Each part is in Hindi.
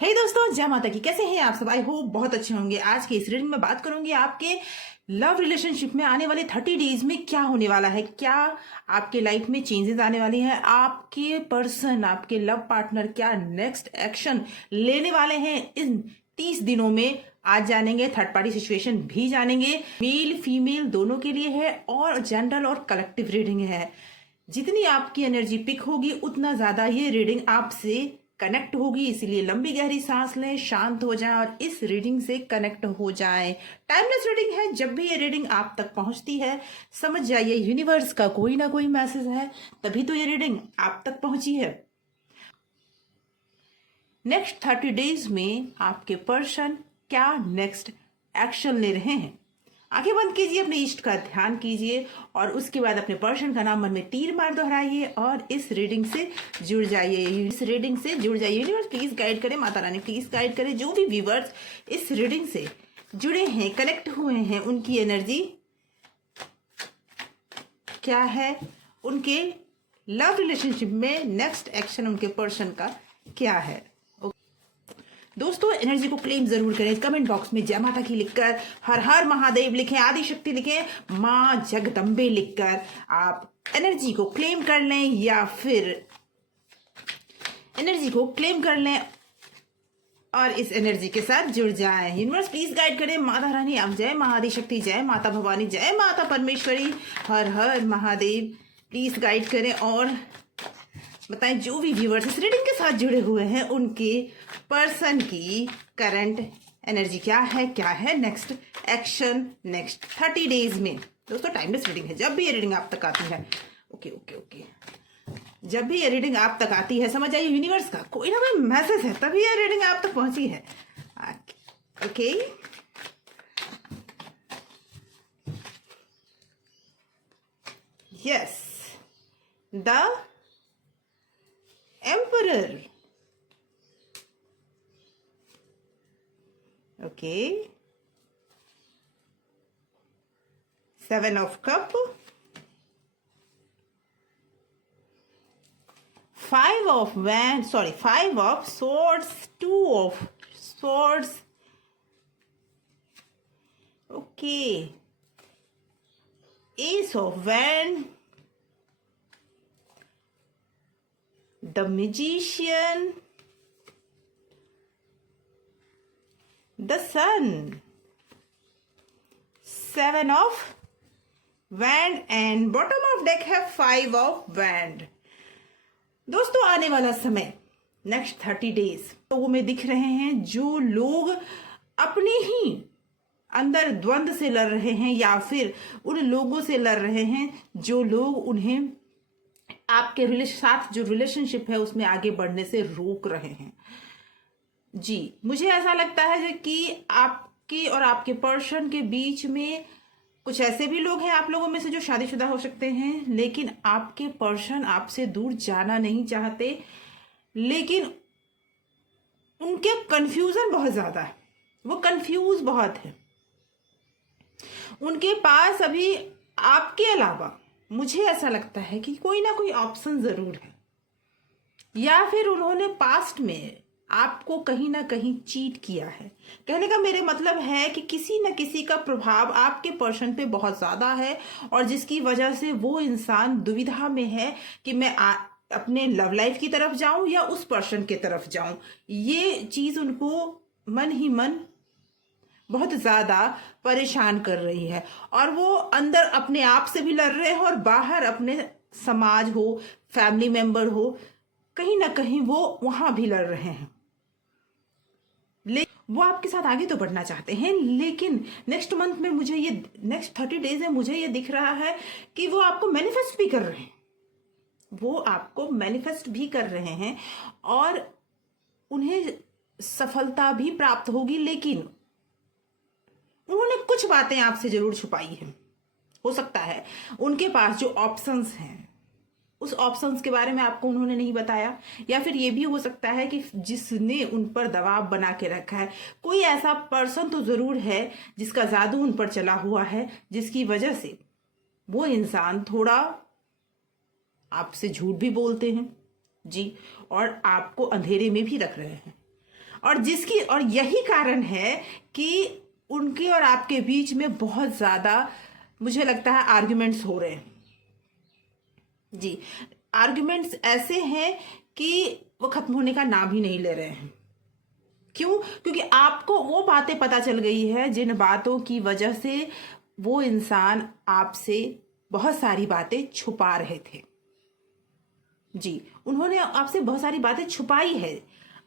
हे दोस्तों, जय माता की। कैसे हैं आप सब? आई होप बहुत अच्छे होंगे। आज के इस रीडिंग में बात करूंगी आपके लव रिलेशनशिप में आने वाले 30 डेज में क्या होने वाला है, क्या आपके लाइफ में चेंजेस आने वाली हैं, आपके पर्सन, आपके लव पार्टनर क्या नेक्स्ट एक्शन लेने वाले हैं इन 30 दिनों में। आज जानेंगे, थर्ड पार्टी सिचुएशन भी जानेंगे। मेल फीमेल दोनों के लिए है और जनरल और कलेक्टिव रीडिंग है। जितनी आपकी एनर्जी पिक होगी उतना ज्यादा ये रीडिंग आपसे कनेक्ट होगी, इसीलिए लंबी गहरी सांस लें, शांत हो जाएं और इस रीडिंग से कनेक्ट हो जाएं। टाइमलेस रीडिंग है। जब भी ये रीडिंग आप तक पहुंचती है समझ जाइए यूनिवर्स का कोई ना कोई मैसेज है, तभी तो ये रीडिंग आप तक पहुंची है। नेक्स्ट 30 डेज में आपके पर्सन क्या नेक्स्ट एक्शन ले रहे हैं। आंखें बंद कीजिए, अपने इष्ट का ध्यान कीजिए और उसके बाद अपने पर्सन का नाम मन में तीर मार दोहराइए और इस रीडिंग से जुड़ जाइए। इस रीडिंग से जुड़ जाइए। यूनिवर्स प्लीज गाइड करें, माता रानी प्लीज गाइड करें। जो भी व्यूवर्स इस रीडिंग से जुड़े हैं, कनेक्ट हुए हैं, उनकी एनर्जी क्या है, उनके लव रिलेशनशिप में नेक्स्ट एक्शन उनके पर्सन का क्या है। दोस्तों, एनर्जी को क्लेम जरूर करें। कमेंट बॉक्स में जय माता की लिखकर, हर हर महादेव लिखें, आदि शक्ति लिखें, मां जगदम्बे लिखकर आप एनर्जी को क्लेम कर लें या फिर एनर्जी को क्लेम कर लें और इस एनर्जी के साथ जुड़ जाएं। यूनिवर्स प्लीज गाइड करें। माता रानी आप जय, महाआदि शक्ति जय, माता भवानी जय, माता परमेश्वरी हर हर महादेव प्लीज गाइड करें और बताएं जो भी व्यूअर्स इस रीडिंग के साथ जुड़े हुए हैं उनके पर्सन की करंट एनर्जी क्या है नेक्स्ट एक्शन नेक्स्ट 30 डेज में। दोस्तों, टाइमलेस रीडिंग है। जब भी ये रीडिंग आप तक आती है ओके जब भी ये रीडिंग आप तक आती है समझ जाइए यूनिवर्स का कोई ना कोई मैसेज है, तभी ये रीडिंग आप तक पहुंची है। Okay yes, the Emperor. Okay. 7 of Cup. 5 of Wands. 5 of Swords. 2 of Swords. Okay. Ace of Wands. The Magician, the Sun, 7 of Wand and bottom of deck है 5 of Wand। दोस्तों, आने वाला समय नेक्स्ट 30 डेज लोगों में दिख रहे हैं जो लोग अपने ही अंदर द्वंद से लड़ रहे हैं या फिर उन लोगों से लड़ रहे हैं जो लोग उन्हें आपके साथ जो रिलेशनशिप है उसमें आगे बढ़ने से रोक रहे हैं। जी, मुझे ऐसा लगता है कि आपके और आपके पर्सन के बीच में कुछ ऐसे भी लोग हैं आप लोगों में से जो शादीशुदा हो सकते हैं, लेकिन आपके पर्सन आपसे दूर जाना नहीं चाहते, लेकिन उनके कंफ्यूजन बहुत ज्यादा है, वो कंफ्यूज बहुत है। उनके पास अभी आपके अलावा मुझे ऐसा लगता है कि कोई ना कोई ऑप्शन जरूर है, या फिर उन्होंने पास्ट में आपको कहीं ना कहीं चीट किया है। कहने का मेरे मतलब है कि किसी न किसी का प्रभाव आपके पर्सन पे बहुत ज्यादा है और जिसकी वजह से वो इंसान दुविधा में है कि मैं अपने लव लाइफ की तरफ जाऊं या उस पर्सन की तरफ जाऊं। ये चीज उनको मन ही मन बहुत ज्यादा परेशान कर रही है और वो अंदर अपने आप से भी लड़ रहे हैं और बाहर अपने समाज हो, फैमिली मेंबर हो, कहीं ना कहीं वो वहां भी लड़ रहे हैं। वो आपके साथ आगे तो बढ़ना चाहते हैं, लेकिन नेक्स्ट मंथ में मुझे ये नेक्स्ट 30 डेज में मुझे ये दिख रहा है कि वो आपको मैनिफेस्ट भी कर रहे हैं, वो आपको मैनिफेस्ट भी कर रहे हैं और उन्हें सफलता भी प्राप्त होगी, लेकिन उन्होंने कुछ बातें आपसे जरूर छुपाई है। हो सकता है उनके पास जो ऑप्शंस हैं उस ऑप्शंस के बारे में आपको उन्होंने नहीं बताया, या फिर ये भी हो सकता है कि जिसने उन पर दबाव बना के रखा है, कोई ऐसा पर्सन तो जरूर है जिसका जादू उन पर चला हुआ है, जिसकी वजह से वो इंसान थोड़ा आपसे झूठ भी बोलते हैं जी, और आपको अंधेरे में भी रख रहे हैं। और यही कारण है कि उनके और आपके बीच में बहुत ज्यादा मुझे लगता है आर्ग्यूमेंट्स हो रहे हैं। जी, आर्ग्यूमेंट्स ऐसे हैं कि वो खत्म होने का नाम ही नहीं ले रहे हैं। क्यों? क्योंकि आपको वो बातें पता चल गई है जिन बातों की वजह से वो इंसान आपसे बहुत सारी बातें छुपा रहे थे। जी, उन्होंने आपसे बहुत सारी बातें छुपाई है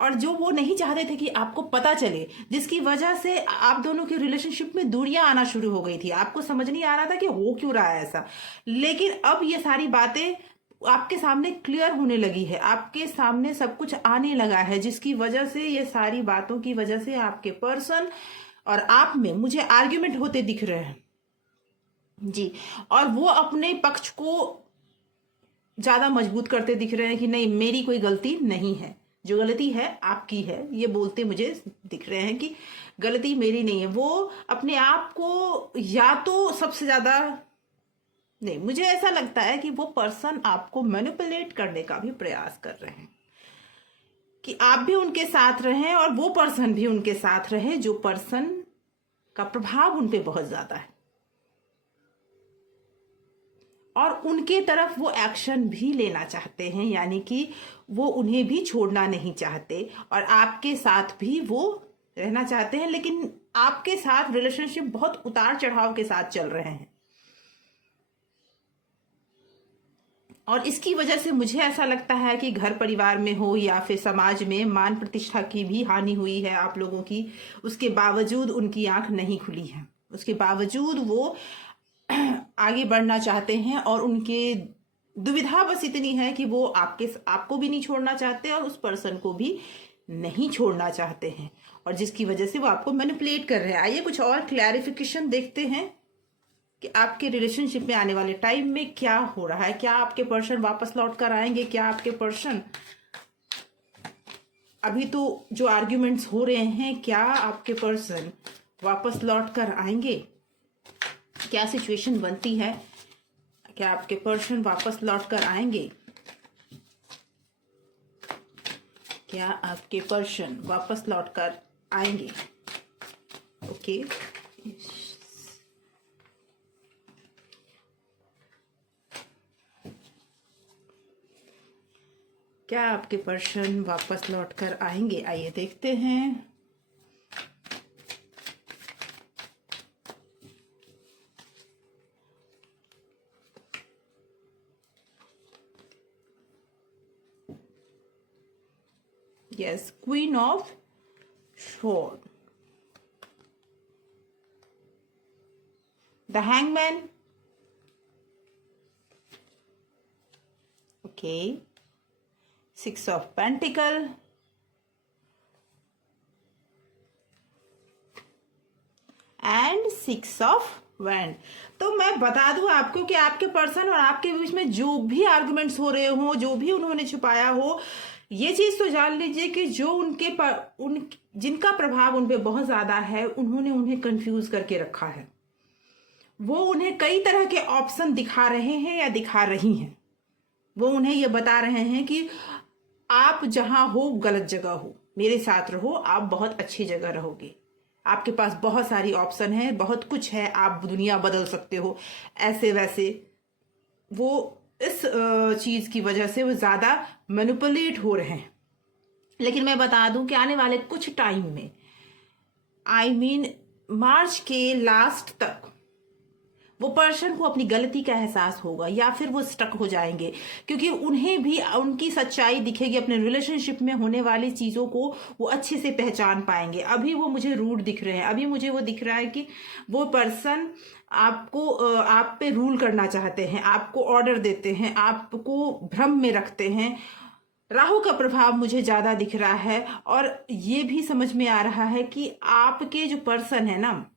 और जो वो नहीं चाहते थे कि आपको पता चले, जिसकी वजह से आप दोनों के रिलेशनशिप में दूरियां आना शुरू हो गई थी। आपको समझ नहीं आ रहा था कि हो क्यों रहा है ऐसा, लेकिन अब ये सारी बातें आपके सामने क्लियर होने लगी है, आपके सामने सब कुछ आने लगा है, जिसकी वजह से ये सारी बातों की वजह से आपके पर्सन और आप में मुझे आर्ग्यूमेंट होते दिख रहे हैं। जी, और वो अपने पक्ष को ज्यादा मजबूत करते दिख रहे हैं कि नहीं, मेरी कोई गलती नहीं है, जो गलती है आपकी है, ये बोलते मुझे दिख रहे हैं कि गलती मेरी नहीं है। वो अपने आप को या तो सबसे ज्यादा नहीं, मुझे ऐसा लगता है कि वो पर्सन आपको मैनिपुलेट करने का भी प्रयास कर रहे हैं कि आप भी उनके साथ रहें और वो पर्सन भी उनके साथ रहे, जो पर्सन का प्रभाव उन पे बहुत ज्यादा है और उनके तरफ वो एक्शन भी लेना चाहते हैं, यानी कि वो उन्हें भी छोड़ना नहीं चाहते और आपके साथ भी वो रहना चाहते हैं, लेकिन आपके साथ रिलेशनशिप बहुत उतार चढ़ाव के साथ चल रहे हैं। और इसकी वजह से मुझे ऐसा लगता है कि घर परिवार में हो या फिर समाज में मान प्रतिष्ठा की भी हानि हुई है आप लोगों की। उसके बावजूद उनकी आंख नहीं खुली है, उसके बावजूद वो आगे बढ़ना चाहते हैं और उनके दुविधा बस इतनी है कि वो आपको भी नहीं छोड़ना चाहते और उस पर्सन को भी नहीं छोड़ना चाहते हैं, और जिसकी वजह से वो आपको मैनिपुलेट कर रहे हैं। आइए कुछ और क्लैरिफिकेशन देखते हैं कि आपके रिलेशनशिप में आने वाले टाइम में क्या हो रहा है। क्या आपके पर्सन वापस लौट कर आएंगे? क्या आपके पर्सन, अभी तो जो आर्ग्यूमेंट्स हो रहे हैं, क्या आपके पर्सन वापस लौट कर आएंगे? क्या सिचुएशन बनती है? क्या आपके पर्सन वापस लौट कर आएंगे? क्या आपके पर्सन वापस लौट कर आएंगे? ओके, क्या आपके पर्सन वापस लौट कर आएंगे? आइए देखते हैं। Yes, queen of sword, the hangman, okay, 6 of Pentacle, and 6 of Wand। तो मैं बता दूं आपको कि आपके पर्सन और आपके बीच में जो भी आर्गुमेंट्स हो रहे हो, जो भी उन्होंने छुपाया हो, ये चीज तो जान लीजिए कि जो जिनका प्रभाव उन पे बहुत ज्यादा है, उन्होंने उन्हें कंफ्यूज करके रखा है। वो उन्हें कई तरह के ऑप्शन दिखा रहे हैं या दिखा रही हैं। वो उन्हें ये बता रहे हैं कि आप जहां हो गलत जगह हो, मेरे साथ रहो, आप बहुत अच्छी जगह रहोगे, आपके पास बहुत सारी ऑप्शन है, बहुत कुछ है, आप दुनिया बदल सकते हो, ऐसे वैसे। वो इस चीज की वजह से वो ज्यादा मैनिपुलेट हो रहे हैं। लेकिन मैं बता दूं कि आने वाले कुछ टाइम में, आई मीन मार्च के लास्ट तक, वो पर्सन को अपनी गलती का एहसास होगा या फिर वो स्टक हो जाएंगे, क्योंकि उन्हें भी उनकी सच्चाई दिखेगी। अपने रिलेशनशिप में होने वाली चीजों को वो अच्छे से पहचान पाएंगे। अभी वो मुझे रूड दिख रहे हैं, अभी मुझे वो दिख रहा है कि वो पर्सन आप पे रूल करना चाहते हैं, आपको ऑर्डर देते हैं, आपको भ्रम में रखते हैं। राहु का प्रभाव मुझे ज्यादा दिख रहा है और ये भी समझ में आ रहा है कि आपके जो पर्सन है ना,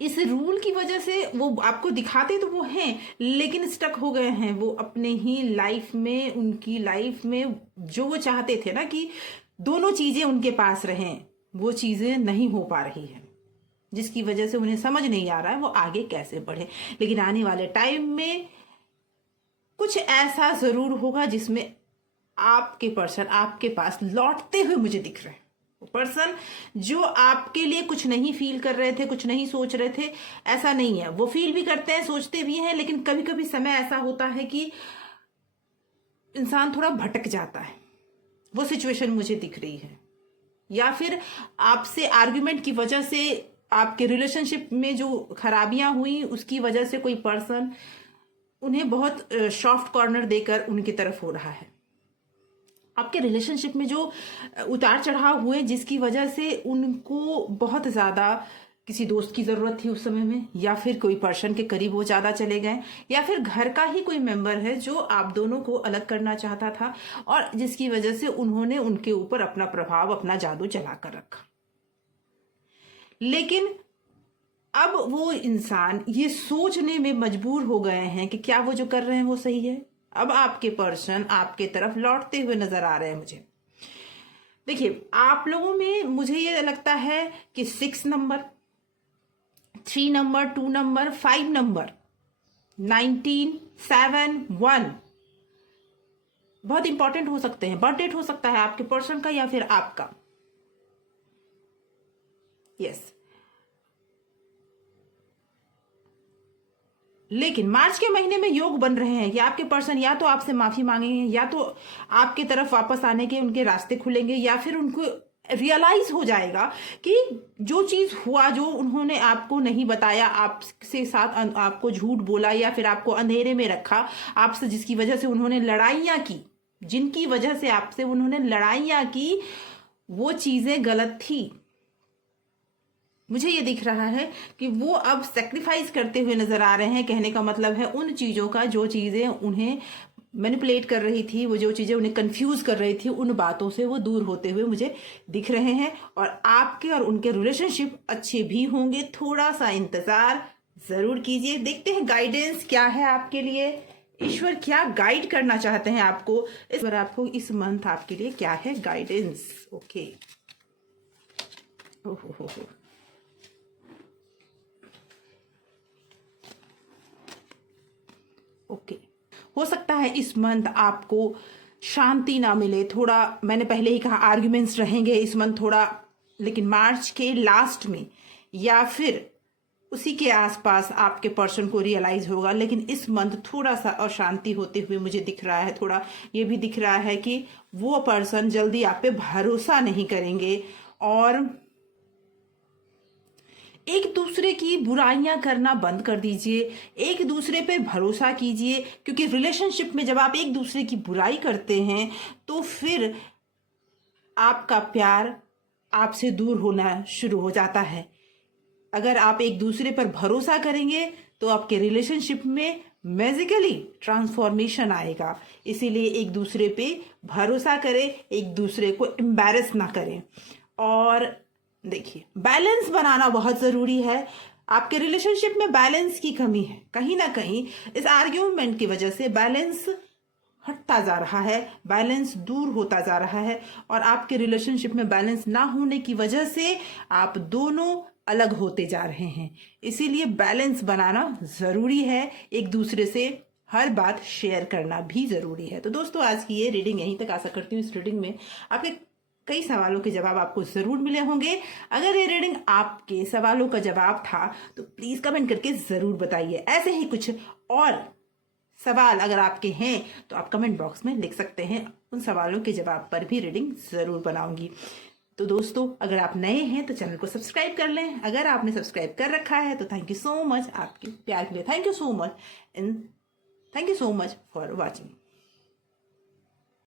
इस रूल की वजह से वो आपको दिखाते तो वो हैं, लेकिन स्टक हो गए हैं। वो अपने ही लाइफ में, उनकी लाइफ में जो वो चाहते थे ना कि दोनों चीजें उनके पास रहें, वो चीजें नहीं हो पा रही है, जिसकी वजह से उन्हें समझ नहीं आ रहा है वो आगे कैसे बढ़े। लेकिन आने वाले टाइम में कुछ ऐसा जरूर होगा जिसमें आपके पर्सन आपके पास लौटते हुए मुझे दिख रहे हैं। पर्सन जो आपके लिए कुछ नहीं फील कर रहे थे, कुछ नहीं सोच रहे थे, ऐसा नहीं है। वो फील भी करते हैं, सोचते भी हैं, लेकिन कभी कभी समय ऐसा होता है कि इंसान थोड़ा भटक जाता है। वो सिचुएशन मुझे दिख रही है। या फिर आपसे आर्ग्यूमेंट की वजह से, आपके रिलेशनशिप में जो खराबियां हुई उसकी वजह से कोई पर्सन उन्हें बहुत सॉफ्ट कॉर्नर देकर उनकी तरफ हो रहा है। आपके रिलेशनशिप में जो उतार चढ़ाव हुए जिसकी वजह से उनको बहुत ज़्यादा किसी दोस्त की ज़रूरत थी उस समय में, या फिर कोई पर्सन के करीब वो ज़्यादा चले गए, या फिर घर का ही कोई मेंबर है जो आप दोनों को अलग करना चाहता था और जिसकी वजह से उन्होंने उनके ऊपर अपना प्रभाव, अपना जादू चला कर रखा। लेकिन अब वो इंसान ये सोचने में मजबूर हो गए हैं कि क्या वो जो कर रहे हैं वो सही है। अब आपके पर्सन आपके तरफ लौटते हुए नजर आ रहे हैं मुझे। देखिए, आप लोगों में मुझे ये लगता है कि 6 नंबर, 3 नंबर, 2 नंबर, 5 नंबर, 19, 7, 1 बहुत इंपॉर्टेंट हो सकते हैं। बर्थ डेट हो सकता है आपके पर्सन का या फिर आपका। यस, लेकिन मार्च के महीने में योग बन रहे हैं कि आपके पर्सन या तो आपसे माफी मांगेंगे, या तो आपके तरफ वापस आने के उनके रास्ते खुलेंगे, या फिर उनको रियलाइज हो जाएगा कि जो चीज हुआ, जो उन्होंने आपको नहीं बताया, आपसे साथ आपको झूठ बोला, या फिर आपको अंधेरे में रखा, आपसे जिसकी वजह से उन्होंने लड़ाइयां की, जिनकी वजह से आपसे उन्होंने लड़ाइयां की, वो चीजें गलत थी। मुझे ये दिख रहा है कि वो अब सेक्रीफाइस करते हुए नजर आ रहे हैं। कहने का मतलब है उन चीजों का, जो चीजें उन्हें मैनिपुलेट कर रही थी, वो जो चीजें उन्हें कंफ्यूज कर रही थी, उन बातों से वो दूर होते हुए मुझे दिख रहे हैं। और आपके और उनके रिलेशनशिप अच्छे भी होंगे। थोड़ा सा इंतजार जरूर कीजिए। देखते हैं गाइडेंस क्या है आपके लिए, ईश्वर क्या गाइड करना चाहते हैं आपको। इस बार आपको इस मंथ आपके लिए क्या है गाइडेंस। ओके, ओहो, ओके। हो सकता है इस मंथ आपको शांति ना मिले, थोड़ा, मैंने पहले ही कहा आर्ग्यूमेंट्स रहेंगे इस मंथ थोड़ा, लेकिन मार्च के लास्ट में या फिर उसी के आसपास आपके पर्सन को रियलाइज होगा। लेकिन इस मंथ थोड़ा सा अशांति होते हुए मुझे दिख रहा है। थोड़ा ये भी दिख रहा है कि वो पर्सन जल्दी आप पे भरोसा नहीं करेंगे और एक दूसरे की बुराइयां करना बंद कर दीजिए, एक दूसरे पे भरोसा कीजिए। क्योंकि रिलेशनशिप में जब आप एक दूसरे की बुराई करते हैं तो फिर आपका प्यार आपसे दूर होना शुरू हो जाता है। अगर आप एक दूसरे पर भरोसा करेंगे तो आपके रिलेशनशिप में मैजिकली ट्रांसफॉर्मेशन आएगा। इसीलिए एक दूसरे पे भरोसा करें, एक दूसरे को एम्बैरेस ना करें। और देखिए, बैलेंस बनाना बहुत जरूरी है। आपके रिलेशनशिप में बैलेंस की कमी है। कहीं ना कहीं इस आर्ग्यूमेंट की वजह से बैलेंस हटता जा रहा है, बैलेंस दूर होता जा रहा है, और आपके रिलेशनशिप में बैलेंस ना होने की वजह से आप दोनों अलग होते जा रहे हैं। इसीलिए बैलेंस बनाना जरूरी है। एक दूसरे से हर बात शेयर करना भी जरूरी है। तो दोस्तों, आज की ये रीडिंग यहीं तक। आशा करती हूँ इस रीडिंग में आपके कई सवालों के जवाब आपको जरूर मिले होंगे। अगर ये रीडिंग आपके सवालों का जवाब था तो प्लीज कमेंट करके जरूर बताइए। ऐसे ही कुछ और सवाल अगर आपके हैं तो आप कमेंट बॉक्स में लिख सकते हैं। उन सवालों के जवाब पर भी रीडिंग जरूर बनाऊंगी। तो दोस्तों, अगर आप नए हैं तो चैनल को सब्सक्राइब कर लें। अगर आपने सब्सक्राइब कर रखा है तो थैंक यू सो मच। आपके प्यार के लिए thank you so much and thank you so much for watching.